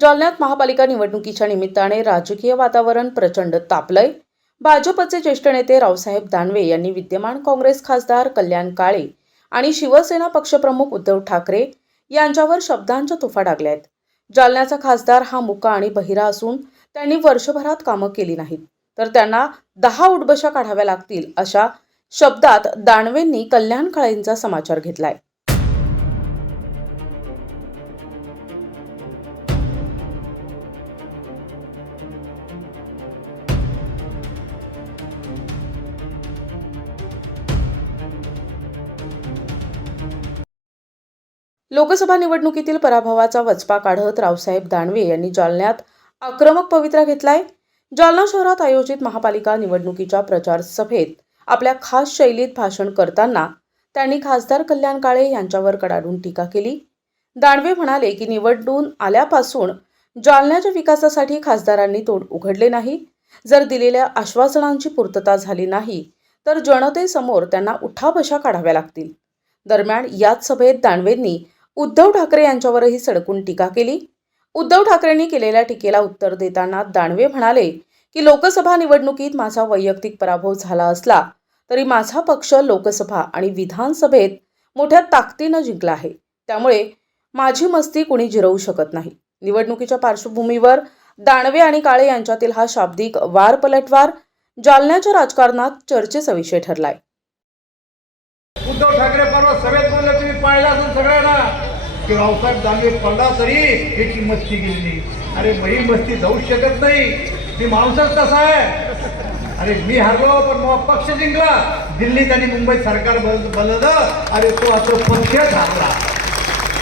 जालन्यात महापालिका निवडणुकीच्या निमित्ताने राजकीय वातावरण प्रचंड तापलंय। भाजपचे ज्येष्ठ नेते रावसाहेब दानवे यांनी विद्यमान काँग्रेस खासदार कल्याण काळे आणि शिवसेना पक्षप्रमुख उद्धव ठाकरे यांच्यावर शब्दांच्या तुफा डागल्या आहेत। जालन्याचा खासदार हा मुका आणि बहिरा असून त्यांनी वर्षभरात कामं केली नाहीत तर त्यांना 10 उठबशा काढाव्या लागतील अशा शब्दात दानवेंनी कल्याण काळेंचा समाचार घेतलाय। लोकसभा निवडणुकीतील पराभवाचा वचपा काढत रावसाहेब दानवे यांनी जालन्यात आक्रमक पवित्रा घेतलाय। जालना शहरात आयोजित महापालिका निवडणुकीच्या प्रचार सभेत आपल्या खास शैलीत भाषण करताना त्यांनी खासदार कल्याण काळे यांच्यावर कडाडून टीका केली। दानवे म्हणाले की निवडून आल्यापासून जालन्याच्या विकासासाठी खासदारांनी तोंड उघडले नाही। जर दिलेल्या आश्वासनांची पूर्तता झाली नाही तर जनतेसमोर त्यांना उठाबशा काढाव्या लागतील। दरम्यान याच सभेत दानवेंनी उद्धव ठाकरे यांच्यावरही सडकून टीका केली। उद्धव ठाकरेंनी केलेल्या टीकेला उत्तर देताना दानवे म्हणाले की लोकसभा निवडणुकीत माझा वैयक्तिक पराभव झाला असला तरी माझा पक्ष लोकसभा आणि विधानसभेत मोठ्या ताकदीने जिंकला आहे, त्यामुळे माझी मस्ती कुणी जिरवू शकत नाही। निवडणुकीच्या पार्श्वभूमीवर दानवे आणि काळे यांच्यातील हा शाब्दिक वार पलटवार जालन्याच्या राजकारणात चर्चेचा विषय ठरलाय। उद्धव ठाकरे परवा सभेत बोलले, तुम्ही पाहिला असेल सगळ्यांना की रावसाहेब दानवे पडला तरी याची मस्ती गेली। अरे ही मस्ती जाऊ शकत नाही, ती माणूसच तसा आहे। अरे मी हरलो पण मग पक्ष जिंकला। दिल्लीत आणि मुंबईत सरकार बनलं, अरे तो आता पक्षच हरला।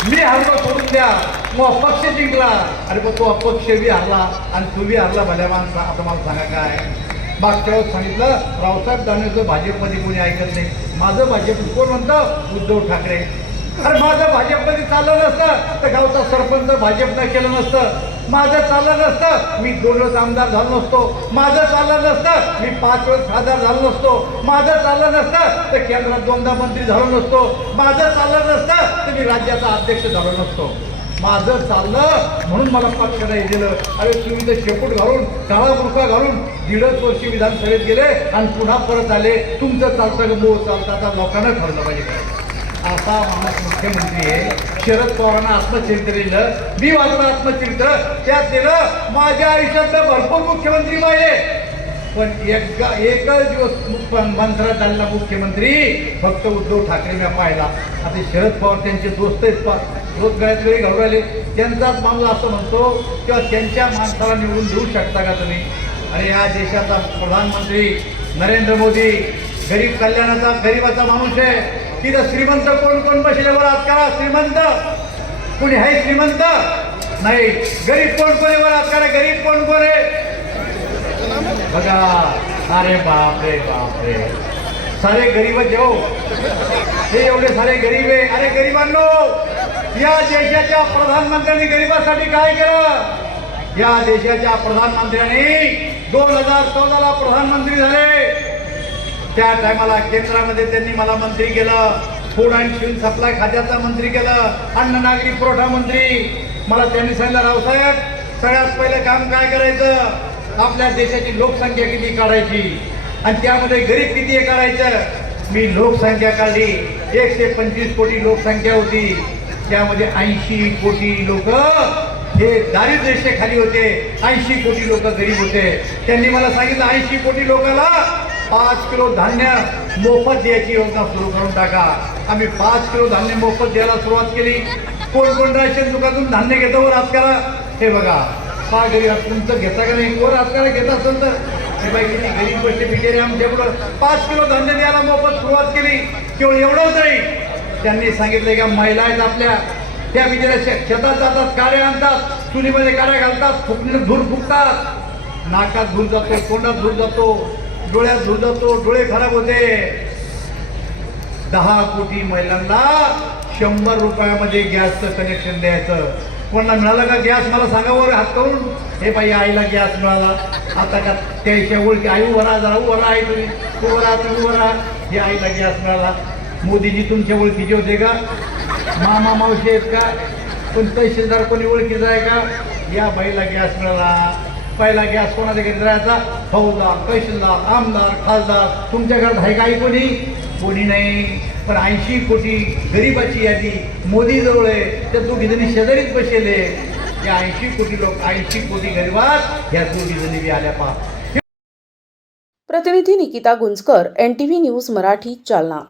मी हरलो सोडून द्या, मग पक्ष जिंकला, अरे पण तो अपक्ष बी हरला आणि तू बी हरला। भल्या माणसा आता मला सांगा काय? मागच्या वेळेस सांगितलं रावसाहेब दानवेचं भाजपमध्ये कोणी ऐकत नाही। माझं भाजप कोण म्हणतं? उद्धव ठाकरे। अरे माझं भाजपमध्ये चाललं नसतं तर गावचा सरपंच भाजपनं केलं नसतं। माझं चाललं नसतं मी 2 वेळेस आमदार झालो नसतो। माझं चाललं नसतं मी 5 वेळेस खासदार झालो नसतो। माझं चाललं नसतं तर केंद्रात 2दा मंत्री झालो नसतो। माझं चाललं नसतं तर मी राज्याचा अध्यक्ष झालो नसतो। माझं चाललं म्हणून मला पक्ष नाही दिलं। अरे तुम्ही तर शेपूट घालून काळा बुरखा घालून 1.5 वर्ष विधानसभेत गेले आणि पुन्हा परत आले। तुमचं चालतं का मोह चालतं? आता लोकांना ठरलं पाहिजे। असा माणूस मुख्यमंत्री आहे। शरद पवारांना आत्मचरित्र लिहिलं, मी वाचलं आत्मचरित्र, त्यात दिलं माझ्या आयुष्यातलं भरपूर मुख्यमंत्री पाहिले पण एकच दिवस मंत्रात आलेला मुख्यमंत्री फक्त उद्धव ठाकरे मी पाहिला। आता शरद पवार त्यांचे दोस्त आहेत, रोज गळ्यात वेळी घालून राहिले। त्यांचाच माणूस असं म्हणतो किंवा त्यांच्या माणसाला निवडून देऊ शकता का तुम्ही? अरे या देशाचा प्रधानमंत्री नरेंद्र मोदी गरीब कल्याणाचा गरीबाचा माणूस आहे। तिथं श्रीमंत कोण कोण बसले बरं हात करा? श्रीमंत कोणी आहे? श्रीमंत नाही। गरीब कोण कोण आहे बरं हात करा? गरीब कोण कोण आहे बघा? अरे बापरे बापरे, सारे गरीब जेव हे एवढे सारे गरीब आहे। अरे गरिबांनो, या देशाच्या प्रधानमंत्र्यांनी गरिबांसाठी काय केलं? या देशाच्या प्रधानमंत्र्यांनी 2014ला प्रधानमंत्री झाले। त्या टायमाला केंद्रामध्ये त्यांनी मला मंत्री केलं, फूड अँड सिव्हिल सप्लाय खात्याचा मंत्री केलं, अन्न नागरी पुरवठा मंत्री। मला त्यांनी सांगितलं रावसाहेब सगळ्यात पहिलं काम काय करायचं? आपल्या देशाची लोकसंख्या किती काढायची आणि त्यामध्ये गरीब किती हे करायचं। मी लोकसंख्या काढली, 125 कोटी लोकसंख्या होती, त्यामध्ये 80 कोटी लोक हे दारिद्र्य रेषेखाली होते, 80 कोटी लोक गरीब होते। त्यांनी मला सांगितलं 80 कोटी लोकांना 5 किलो धान्य मोफत द्यायची योजना सुरू करून टाका। आम्ही 5 किलो धान्य मोफत द्यायला सुरुवात केली। कोण कोण राशन दुकानातून धान्य घेतं वर हात करा? हे बघा, पा गरीब तुमचं घेता का नाही? वर हात करा घेत असेल तर। हे बाई किती गरीब बसले बिचारे आमच्याकडं 5 किलो धान्य द्यायला मोफत सुरुवात केली। केवळ एवढंच नाही, त्यांनी सांगितलं का महिला आहेत आपल्या, त्या बिचाऱ्या शेतात जातात, काड्या आणतात, चुलीमध्ये काड्या घालतात, फुकणीने धूर फुकतात, नाकात धूर जातो, तोंडात धूर जातो, डोळ्यात धूर जातो, डोळे खराब होते। 10 कोटी महिलांना 100 रुपयामध्ये गॅसचं कनेक्शन द्यायचं। कोणाला मिळालं का गॅस? मला सांगा वर हात करून। हे बाई आईला गॅस मिळाला। आता का त्याच्या ओळखी आई उभा राहा, जरा उभा राहा, आई तुम्ही उभा राहा, तुम्ही उभा राहा। हे आईला गॅस मिळाला। मोदीजी तुमच्या ओळखीचे होते का? मामा मावशी आहेत का? कोण तहसीलदार कोणी ओळखीचा आहे का? या बाईला गॅस मिळाला. पहिला गॅस कोणाच्या घरी राहायचा? फौजदार, तहसीलदार, आमदार, खासदार. तुमच्या घरात आहे काही कोणी नाही. पण 80 कोटी गरिबाची यादी मोदीजवळ आहे. त्या दोघी जणी शेजारीच बसलेले. या 80 कोटी लोक, 80 कोटी गरिबात ह्या दोघी जणी बी आल्या पहा. प्रतिनिधी निकिता गुंजकर, NTV न्यूज मराठी, जालना.